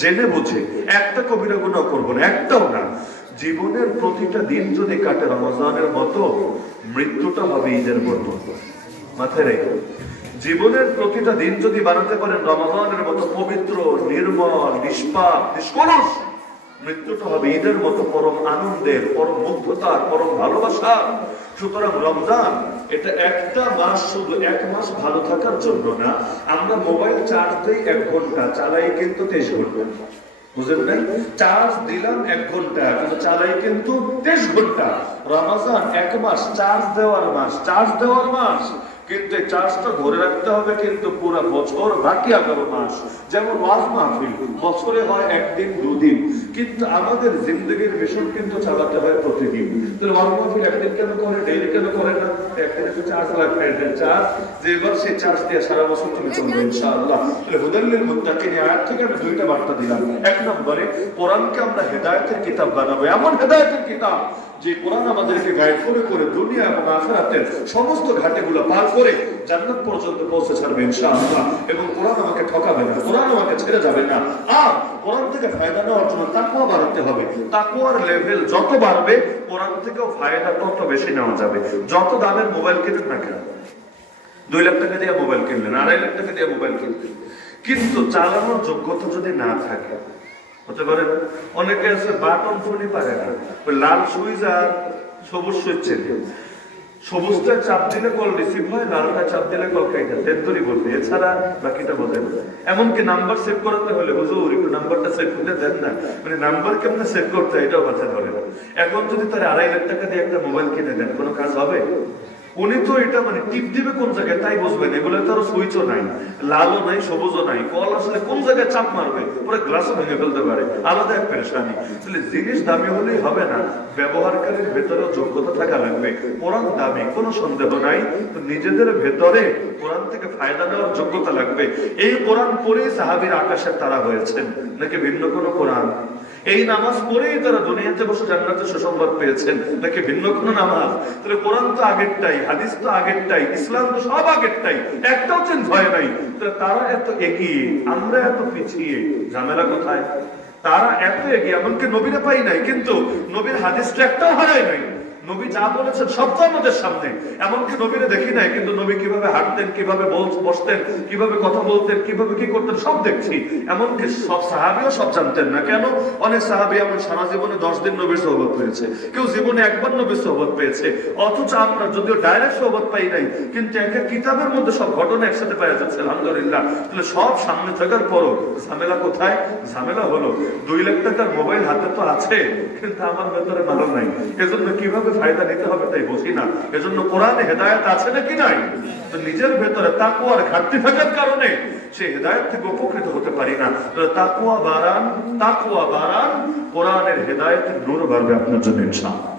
জেনে বুঝে একটা কবিরা গুনাহ করবো না, একটাও না। জীবনের প্রতিটা দিন যদি কাটে রমজানের মতো, মৃত্যুটা হবে ঈদের মতো। মাথায় রেখে জীবনের প্রতিটা দিন যদি বানাতে পারেন রমজানের মতো পবিত্র, নির্মল, নিষ্পাপ, নিষ্কলুষ, মৃত্যুটা হবে ঈদের মতো পরম আনন্দের, পরম মুগ্ধতার, পরম ভালোবাসার। সুতরাং রমজান এটা একটা মাস, শুধু এক মাস ভালো থাকার জন্য না। আমরা মোবাইল চার্জ দিই 1 ঘন্টা, চালাই কিন্তু 23 ঘন্টা। বুঝলেন? চার্জ দিলাম 1 ঘন্টা, কিন্তু চালাই কিন্তু 23 ঘন্টা। রমজান 1 মাস চার্জ দেওয়ার মাস, চার্জ দেওয়ার মাস, কিন্তু এই চার্জটা ধরে রাখতে হবে কিন্তু পুরো বছর, বাকি 11 মাস। যেমন ওয়াজ মাহফিল বছরে হয় 1 দিন 2 দিন, কিন্তু আমাদের জিন্দগির মিশন কিন্তু চালাতে হয় প্রতিদিন। তাহলে ওয়াজ মাহফিল 1 দিন কেন করে, ডেইলি কেন করে না? একদিনে তো চার্জ লাগবে, চার্জ যে এবার সেই চার্জ দিয়ে সারা বছর তুমি চলবে ইনশাআল্লাহ। তাহলে হুদাল্লিল মুত্তাকিন আয়াত থেকে আমি 2টা বার্তা দিলাম। 1 নম্বরে কোরআনকে আমরা হেদায়েতের কিতাব বানাবো, এমন হেদায়েতের কিতাব যে কোরআন আমাদেরকে গাইড করে করে দুনিয়া এবং আখিরাতের সমস্ত ঘাটেগুলো পার করে জান্নাত পর্যন্ত পৌঁছে ছাড়বে ইনশাআল্লাহ। এবং কোরআন আমাকে ঠকাবে না, কোরআন আমাকে ছেড়ে যাবে না। আর কোরআন থেকে ফায়দা নেওয়ার জন্য তাকওয়া বাড়াতে হবে। তাকওয়ার লেভেল যত বাড়বে, কোরআন থেকেও ফায়দা তত বেশি নেওয়া যাবে। যত দামের মোবাইল কিনেন না কেন, 2 লাখ টাকা দিয়ে মোবাইল কিনলেন, 2.5 লাখ টাকা দিয়ে মোবাইল কিনলেন, কিন্তু চালানোর যোগ্যতা যদি না থাকে, হতে পারে অনেকে আছে বাটন ফোনই পারে না, লাল সুইচ আর সবুজ সুইচ চেনে, সবুজটা চাপ দিলে কল রিসিভ হয়, লালটা চাপ দিলে কল কাইটা তেন্তরি বলবে, এছাড়া বাকিটা বোঝে না। এমনকি নাম্বার সেভ করাতে হলে হুজুর একটু নাম্বারটা সেভ করতে দেন না, মানে নাম্বার কেমন সেভ করতে এটাও বাঁচা ধরে না। এখন যদি তার 2.5 লাখ টাকা দিয়ে একটা মোবাইল কিনে দেন, কোনো কাজ হবে? উনি তো এটা মানে টিপ দিবে কোন জায়গায় তাই বুঝবেন, এগুলো তার সুইচও নাই, লালও নাই, সবুজও নাই, কল আসলে কোন জায়গায় চাপ মারবে, পুরো গ্লাসও ভেঙে ফেলতে পারে, আলাদা এক পেরেশানি। তাহলে জিনিস দামি হলেই হবে না, ব্যবহারকারীর ভেতরেও যোগ্যতা থাকা লাগবে। কোরআন দামি, কোনো সন্দেহ নাই, তো নিজেদের ভেতরে কোরআন থেকে ফায়দা নেওয়ার যোগ্যতা লাগবে। এই কোরআন পড়েই সাহাবীর আকাশের তারা হয়েছেন, নাকি ভিন্ন কোনো কোরআন? এই নামাজ পড়েই তারা দুনিয়াতে বসে জান্নাতের সুসংবাদ পেয়েছেন, নাকি ভিন্ন কোনো নামাজ? তাহলে কোরআন তো আগেরটাই, হাদিস তো আগেরটাই, ইসলাম তো সব আগেরটাই, একটাও চেঞ্জ হয় নাই। তাহলে তারা এত এগিয়ে, আমরা এত পিছিয়ে, ঝামেলা কোথায়? তারা এত এগিয়ে, এমনকি নবীরা পাই নাই, কিন্তু নবীর হাদিসটা একটাও হারায় নাই। নবী যা বলেছেন সব তো আমাদের সামনে। এমনকি নবীরে দেখি নাই, কিন্তু নবী কিভাবে হাঁটতেন, কিভাবে বসতেন, কিভাবে কথা বলতেন, কিভাবে কি করতেন সব দেখছি। এমনকি সব সাহাবীও সব জানতেন না। কেন? অনেক সাহাবী এমন সারা জীবনে 10 দিন নবীর সোহবত পেয়েছে, কেউ জীবনে একবার নবীর সোহবত পেয়েছে। অথচ আমরা যদিও ডাইরেক্ট সোহবত পাই নাই, কিন্তু একটা কিতাবের মধ্যে সব ঘটনা একসাথে পাওয়া যাচ্ছে আলহামদুলিল্লাহ। তাহলে সব সামনে থাকার পরও ঝামেলা কোথায়? ঝামেলা হলো 2 লাখ টাকার মোবাইল হাতে তো আছে, কিন্তু আমার ভেতরে মাল নাই। এজন্য কিভাবে ফায়দা নিতে হবে তাই বুঝি না। এজন্য কোরআনে হেদায়েত আছে নাকি নাই? তো নিজের ভেতরে তাকওয়ার ঘাটতি থাকার কারণে সেই হেদায়েত থেকে উপকৃত হতে পারি না। তাকওয়া বাড়ান, কোরআনের হেদায়েতের নূর বাড়বে আপনার জন্য ইনশাআল্লাহ।